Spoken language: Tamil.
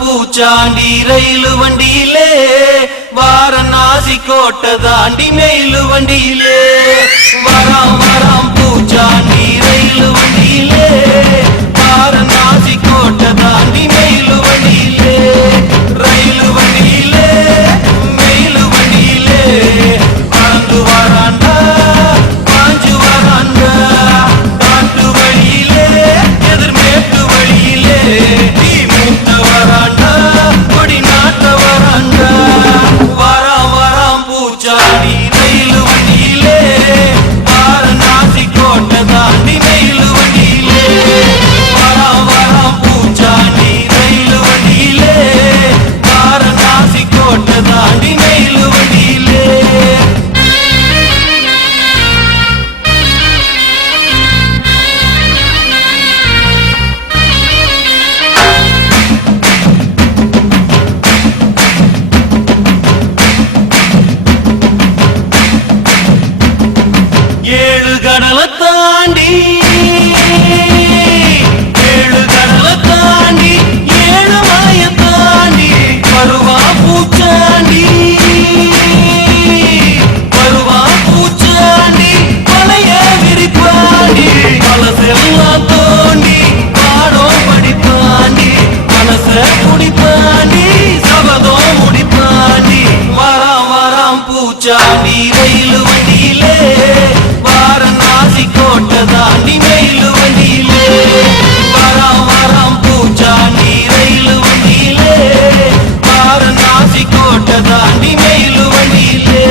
பூச்சாண்டி ரயிலு வண்டியிலே வாரணாசி கோட்டை தாண்டி மெயிலு வண்டியிலே வராம் வராம் பூச்சாண்டி ரயிலு வண்டியிலே வாரணாசி கோட்டை தாண்டி மெயிலு வண்டியிலே ரயிலு வண்டியிலே மெயிலு வண்டியிலே பறந்து வராண்டா பாஞ்சு வராண்டா காட்டு வழியிலே எதிர்மேட்டு வழியிலே நீ மூட்ட வராண்டா கொடி நாட்ட வராண்டா வராம் வராம் பூச்சாண்டி ரயிலு வண்டியிலே வாரணாசி கோட்டை தாண்டி மெயிலு வண்டியிலே வராம் வராம் பூச்சாண்டி ரயிலு வண்டியிலே வாரணாசி கோட்டை தாண்டி மெயிலு வண்டியிலே ஏழு கடலை தாண்டி ஏழு மாய தாண்டி வருவா பூச்சாண்டி பழைய விரிப்பாண்டி பழசெல்லாம் தோண்டி பாடம் படிப்பாண்டி மனச குடிப்பாண்டி சபதம் முடிப்பாண்டி வராம் வராம் பூச்சாண்டி ரயிலு வண்டியிலே வாரணாசி கோட்டை தாண்டி மெயிலு வண்டியிலே வராம் வராம் பூச்சாண்டி ரயிலு வண்டியிலே வாரணாசி கோட்டை தாண்டி மெயிலு வண்டியிலே